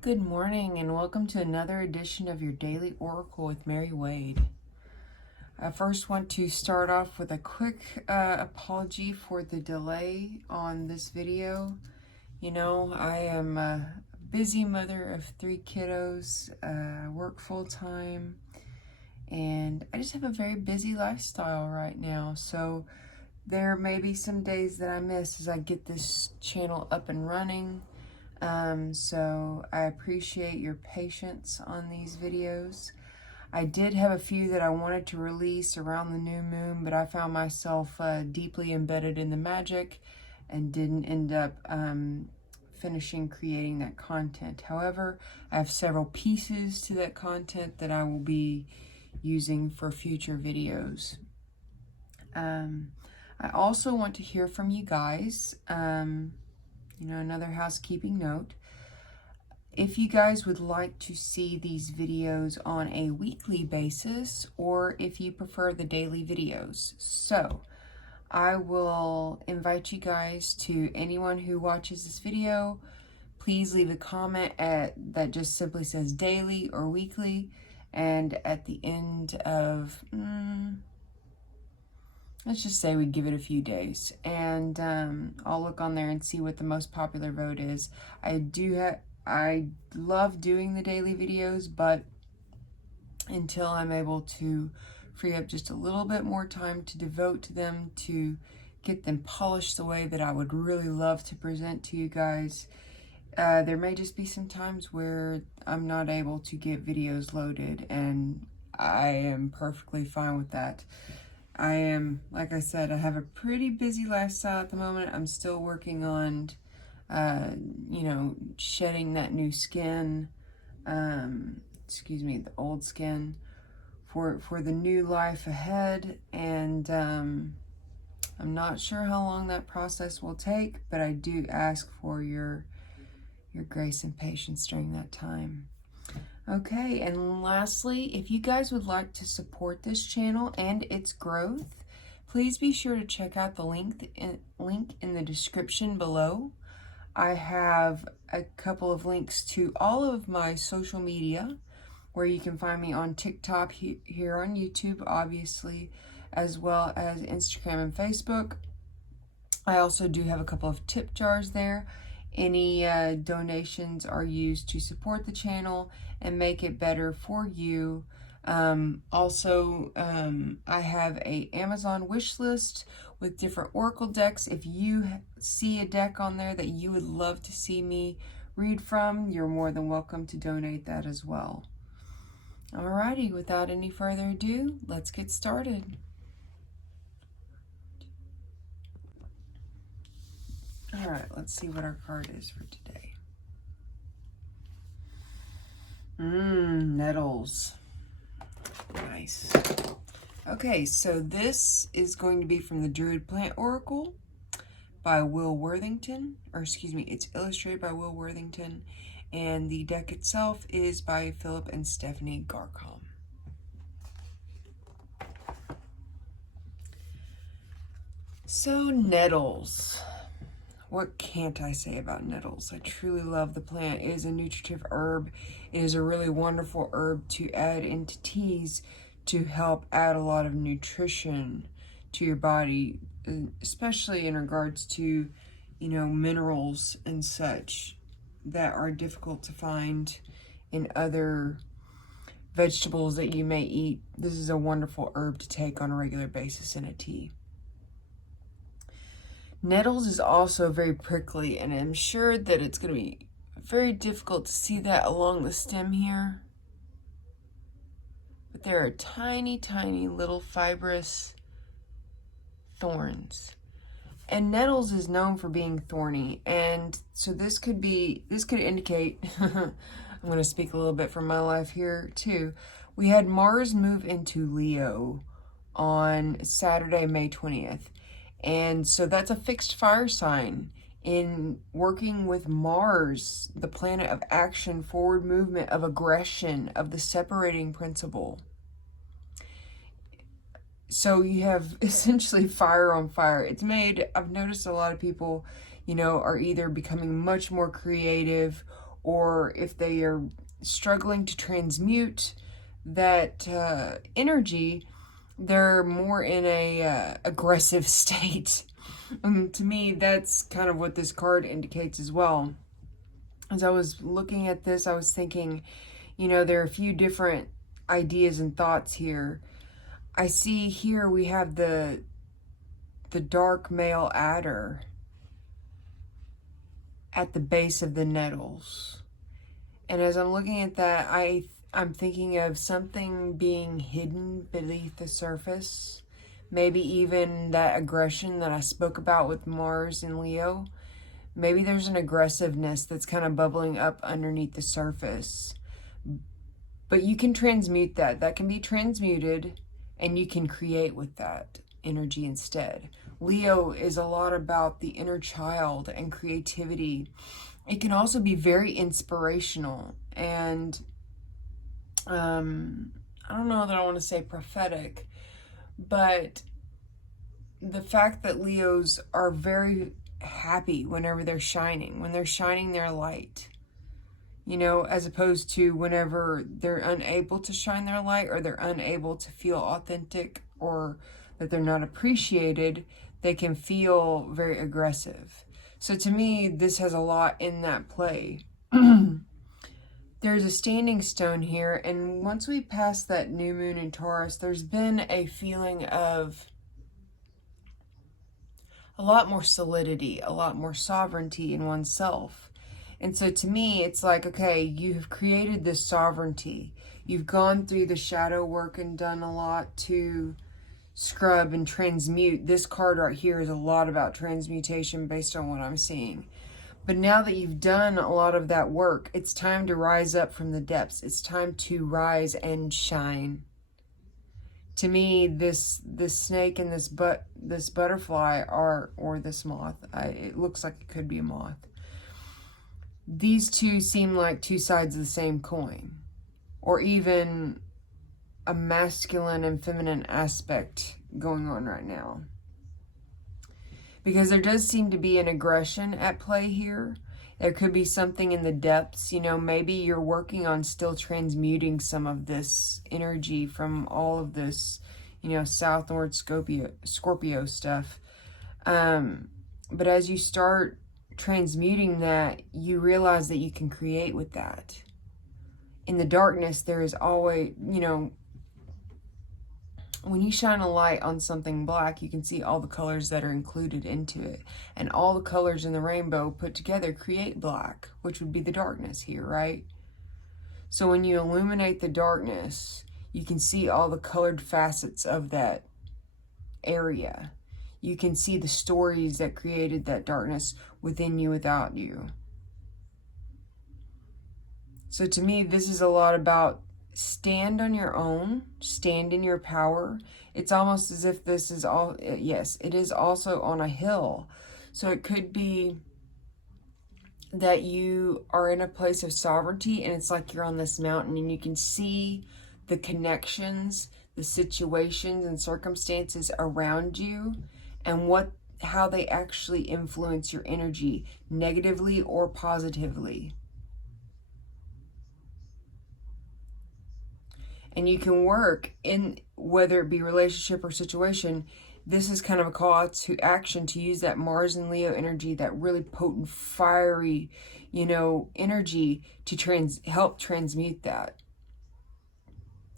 Good morning and welcome to another edition of your Daily Oracle with Mary Wade. I first want to start off with a quick apology for the delay on this video. You know, I am a busy mother of 3 kiddos, I work full-time, and I just have a very busy lifestyle right now. So there may be some days that I miss as I get this channel up and running. So I appreciate your patience on these videos. I did have a few that I wanted to release around the new moon, but I found myself deeply embedded in the magic and didn't end up finishing creating that content. However, I have several pieces to that content that I will be using for future videos. I also want to hear from you guys. Another housekeeping note. If you guys would like to see these videos on a weekly basis, or if you prefer the daily videos. So, I will invite you guys to anyone who watches this video, please leave a comment that just simply says daily or weekly, and at the end of let's just say we give it a few days, and I'll look on there and see what the most popular vote is. I love doing the daily videos, but until I'm able to free up just a little bit more time to devote to them, to get them polished the way that I would really love to present to you guys, there may just be some times where I'm not able to get videos loaded, and I am perfectly fine with that. I am, like I said, I have a pretty busy lifestyle at the moment. I'm still working on, shedding that new skin, the old skin for the new life ahead. And I'm not sure how long that process will take, but I do ask for your grace and patience during that time. Okay, and lastly, if you guys would like to support this channel and its growth, please be sure to check out the link in the description below. I have a couple of links to all of my social media, where you can find me on TikTok, here on YouTube, obviously, as well as Instagram and Facebook. I also do have a couple of tip jars there. Any donations are used to support the channel and make it better for you. Also, I have a Amazon wish list with different oracle decks. If you see a deck on there that you would love to see me read from, you're more than welcome to donate that as well. Alrighty, without any further ado, let's get started. All right, let's see what our card is for today. Nettles. Nice. Okay, so this is going to be from the Druid Plant Oracle by Will Worthington, it's illustrated by Will Worthington, and the deck itself is by Philip and Stephanie Garcom. So, nettles. What can't I say about nettles? I truly love the plant. It is a nutritive herb. It is a really wonderful herb to add into teas to help add a lot of nutrition to your body, especially in regards to, minerals and such that are difficult to find in other vegetables that you may eat. This is a wonderful herb to take on a regular basis in a tea. Nettles is also very prickly, and I'm sure that it's going to be very difficult to see that along the stem here. But there are tiny, tiny little fibrous thorns. And nettles is known for being thorny, and so this could indicate, I'm going to speak a little bit from my life here too. We had Mars move into Leo on Saturday, May 20th. And so that's a fixed fire sign. In working with Mars, the planet of action, forward movement, of aggression, of the separating principle. So you have essentially fire on fire. I've noticed a lot of people, are either becoming much more creative or if they are struggling to transmute that energy, they're more in a aggressive state. To me, that's kind of what this card indicates as well. As I was looking at this, I was thinking, you know, there are a few different ideas and thoughts here. I see here we have the dark male adder at the base of the nettles. And as I'm looking at that, I'm thinking of something being hidden beneath the surface. Maybe even that aggression that I spoke about with Mars and Leo. Maybe there's an aggressiveness that's kind of bubbling up underneath the surface. But you can transmute that. That can be transmuted, and you can create with that energy instead. Leo is a lot about the inner child and creativity. It can also be very inspirational and I don't know that I want to say prophetic, but the fact that Leos are very happy whenever they're shining, when they're shining their light, you know, as opposed to whenever they're unable to shine their light, or they're unable to feel authentic, or that they're not appreciated, they can feel very aggressive. So to me, this has a lot in that play. There's a standing stone here, and once we pass that new moon in Taurus, there's been a feeling of a lot more solidity, a lot more sovereignty in oneself. And so to me, it's like, okay, you've created this sovereignty. You've gone through the shadow work and done a lot to scrub and transmute. This card right here is a lot about transmutation based on what I'm seeing. But now that you've done a lot of that work, it's time to rise up from the depths. It's time to rise and shine. To me, this snake and this butterfly or this moth, it looks like it could be a moth. These two seem like two sides of the same coin, or even a masculine and feminine aspect going on right now. Because there does seem to be an aggression at play here. There could be something in the depths. You know, maybe you're working on still transmuting some of this energy from all of this, you know, South Nord Scorpio stuff. But as you start transmuting that, you realize that you can create with that. In the darkness, there is always, you know, when you shine a light on something black, you can see all the colors that are included into it. And all the colors in the rainbow put together create black, which would be the darkness here, right? So when you illuminate the darkness, you can see all the colored facets of that area. You can see the stories that created that darkness within you, without you. So to me, this is a lot about stand on your own, stand in your power. It's almost as if this is all, yes, it is also on a hill. So it could be that you are in a place of sovereignty, and it's like you're on this mountain and you can see the connections, the situations and circumstances around you, and how they actually influence your energy negatively or positively. And you can work in, whether it be relationship or situation, this is kind of a call to action to use that Mars and Leo energy, that really potent, fiery, you know, energy to help transmute that.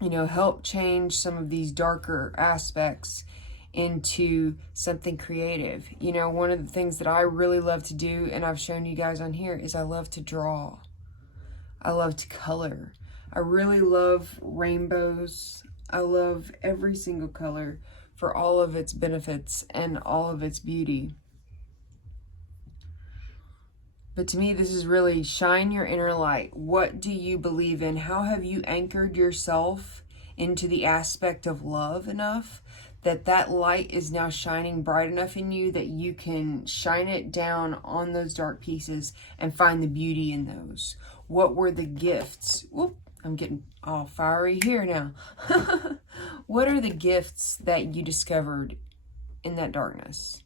You know, help change some of these darker aspects into something creative. You know, one of the things that I really love to do, and I've shown you guys on here, is I love to draw. I love to color. I really love rainbows. I love every single color for all of its benefits and all of its beauty. But to me, this is really shine your inner light. What do you believe in? How have you anchored yourself into the aspect of love enough that that light is now shining bright enough in you that you can shine it down on those dark pieces and find the beauty in those? What were the gifts? Whoop. I'm getting all fiery here now. What are the gifts that you discovered in that darkness?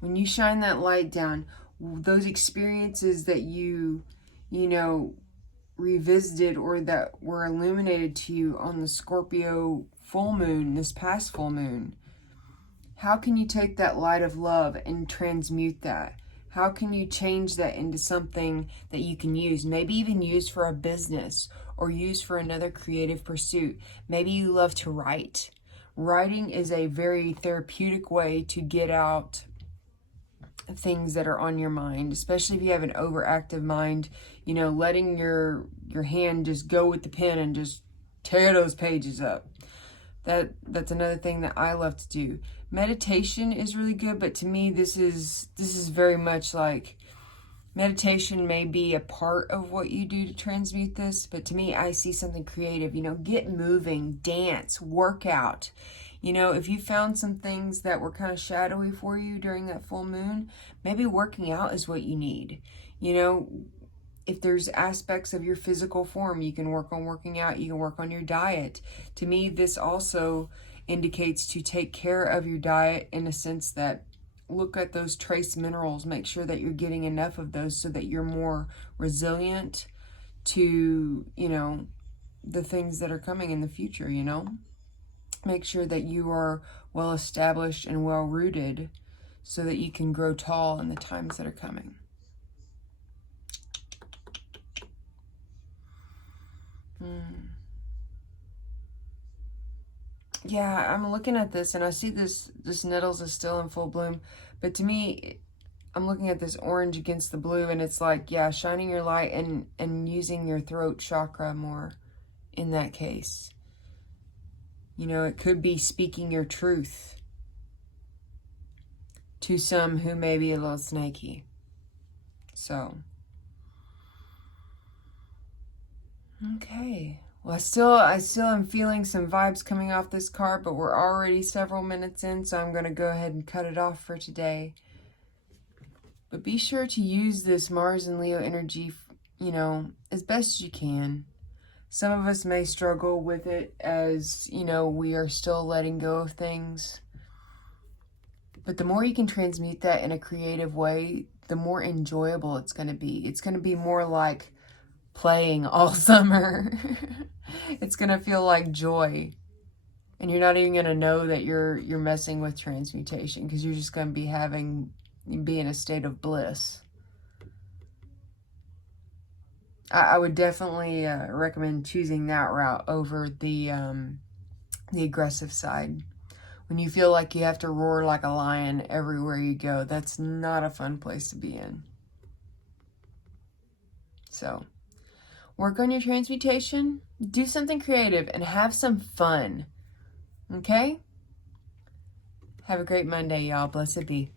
When you shine that light down, those experiences that you you know, revisited or that were illuminated to you on the Scorpio full moon, this past full moon? How can you take that light of love and transmute that? How can you change that into something that you can use? Maybe even use for a business or use for another creative pursuit. Maybe you love to write. Writing is a very therapeutic way to get out things that are on your mind, especially if you have an overactive mind. You know, letting your hand just go with the pen and just tear those pages up. That's another thing that I love to do. Meditation is really good, but to me this is very much like, meditation may be a part of what you do to transmute this, but to me I see something creative. You know, get moving, dance, work out. You know, if you found some things that were kind of shadowy for you during that full moon, maybe working out is what you need. You know, if there's aspects of your physical form, you can work on working out, you can work on your diet. To me, this also indicates to take care of your diet in a sense that look at those trace minerals, make sure that you're getting enough of those so that you're more resilient to, you know, the things that are coming in the future, you know. Make sure that you are well established and well rooted so that you can grow tall in the times that are coming. Yeah, I'm looking at this and I see this nettles is still in full bloom, but to me, I'm looking at this orange against the blue, and it's like, yeah, shining your light and using your throat chakra more in that case. You know, it could be speaking your truth to some who may be a little snaky. So, okay. Well, I still am feeling some vibes coming off this card, but we're already several minutes in, so I'm going to go ahead and cut it off for today. But be sure to use this Mars and Leo energy, you know, as best as you can. Some of us may struggle with it as, you know, we are still letting go of things. But the more you can transmute that in a creative way, the more enjoyable it's going to be. It's going to be more like playing all summer. It's going to feel like joy. And you're not even going to know that you're messing with transmutation, because you're just going to be in a state of bliss. I would definitely recommend choosing that route over the aggressive side. When you feel like you have to roar like a lion everywhere you go, that's not a fun place to be in. So, work on your transmutation, do something creative, and have some fun. Okay? Have a great Monday, y'all. Blessed be.